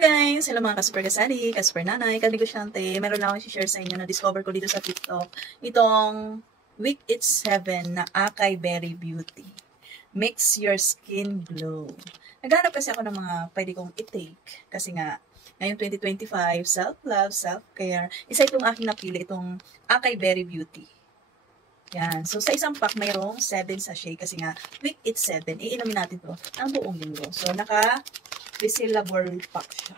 guys! Hello mga ka-super kasali, ka-super nanay, ka-negosyante. Meron lang akong i-share sa inyo na discover ko dito sa TikTok. Itong Week It's 7 na Acai Berry Beauty. Makes your skin glow. Naghanap kasi ako ng mga pwede kong i-take. Kasi nga, ngayong 2025, self-love, self-care. Isa itong aking napili, itong Acai Berry Beauty. Yan. So, sa isang pack, mayroong 7 sachet. Kasi nga, Week It's 7. Iinumin natin to ang buong linggo. So, resealable pack siya.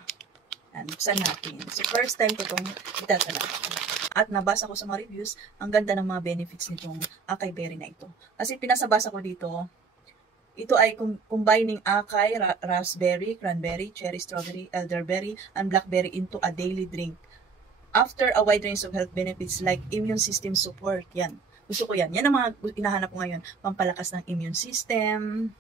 Yan, buksan natin. So, first time ko itong itatala. At nabasa ko sa mga reviews, ang ganda ng mga benefits nitong acai berry na ito. Kasi pinasabasa ko dito, ito ay combining acai, raspberry, cranberry, cherry, strawberry, elderberry, and blackberry into a daily drink. After a wide range of health benefits like immune system support. Yan. Gusto ko yan. Yan ang mga hinahanap ko ngayon. Pampalakas ng immune system,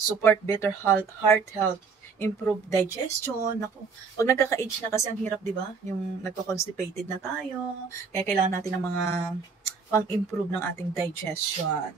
support better heart health, improve digestion. Naku, pag nagkaka-age na kasi ang hirap, di ba? Yung nagko-constipated na tayo. Kaya kailangan natin ng mga pang-improve ng ating digestion.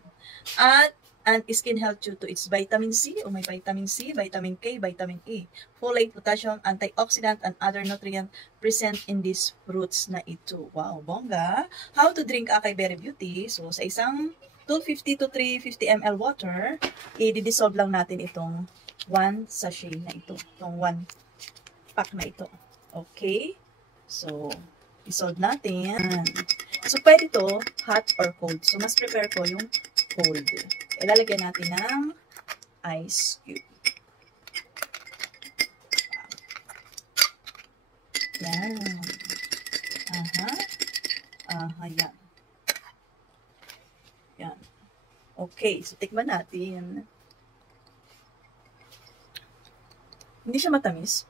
At skin health due to its vitamin C, o may vitamin C, vitamin K, vitamin E, folate, potassium, antioxidant, and other nutrients present in these fruits na ito. Wow, bongga! How to drink acai berry beauty? So, sa isang 250 to 350 ml water, i-dissolve lang natin itong 1 sachet na ito. Itong 1 pack na ito. Okay? So, dissolve natin. So, pwede ito hot or cold. So, mas prepare ko yung cold. Ilalagyan natin ng ice cube. Yan. Yan. Yan. Okay, so tikman natin. Hindi siya matamis.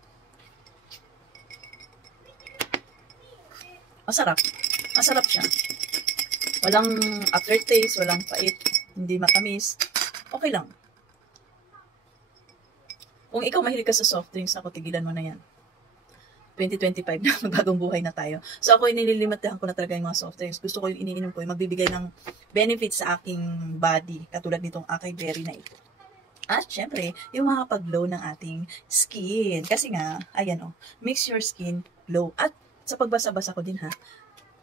Masarap. Masarap siya. Walang aftertaste, walang pait, hindi matamis. Okay lang. Kung ikaw mahilig ka sa soft drinks, ako tigilan mo na yan. 2025 na, bagong buhay na tayo. So ako nililimitahan ko na talaga yung mga soft drinks. Gusto ko yung iniinom ko, yung magbibigay ng benefits sa aking body, katulad nitong acai berry na ito. At syempre, yung mga pag-glow ng ating skin. Kasi nga, ayan makes your skin glow. At sa pagbasa-basa ko din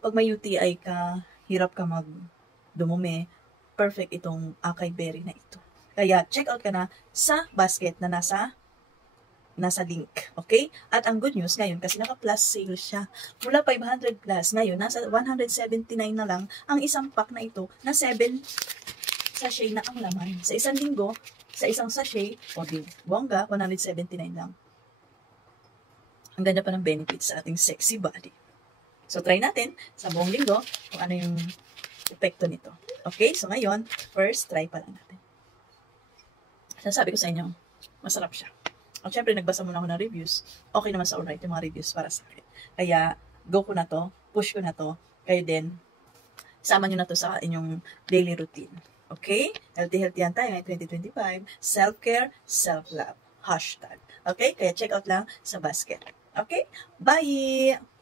pag may UTI ka, hirap ka magdumumi, perfect itong acai berry na ito. Kaya check out ka na sa basket na nasa link. Okay? At ang good news ngayon, kasi naka-plus sale siya. Mula 500 plus, ngayon, nasa 179 na lang ang isang pack na ito na 7 sachet na ang laman. Sa isang linggo, sa isang sachet, bongga, 179 lang. Ang ganda pa ng benefits sa ating sexy body. So, try natin sa buong linggo kung ano yung epekto nito. Okay? So, ngayon, first, try pa lang natin. Sasabi ko sa inyo, masarap siya. At syempre, nagbasa muna ako ng reviews. Okay naman sa alright yung mga reviews para sa akin. Kaya, go ko na to, push ko na to, kayo din, sama nyo na to sa inyong daily routine. Okay? Healthy yan tayo ngayon 2025. Self-care, self-love. #. Okay? Kaya check out lang sa basket. Okay? Bye!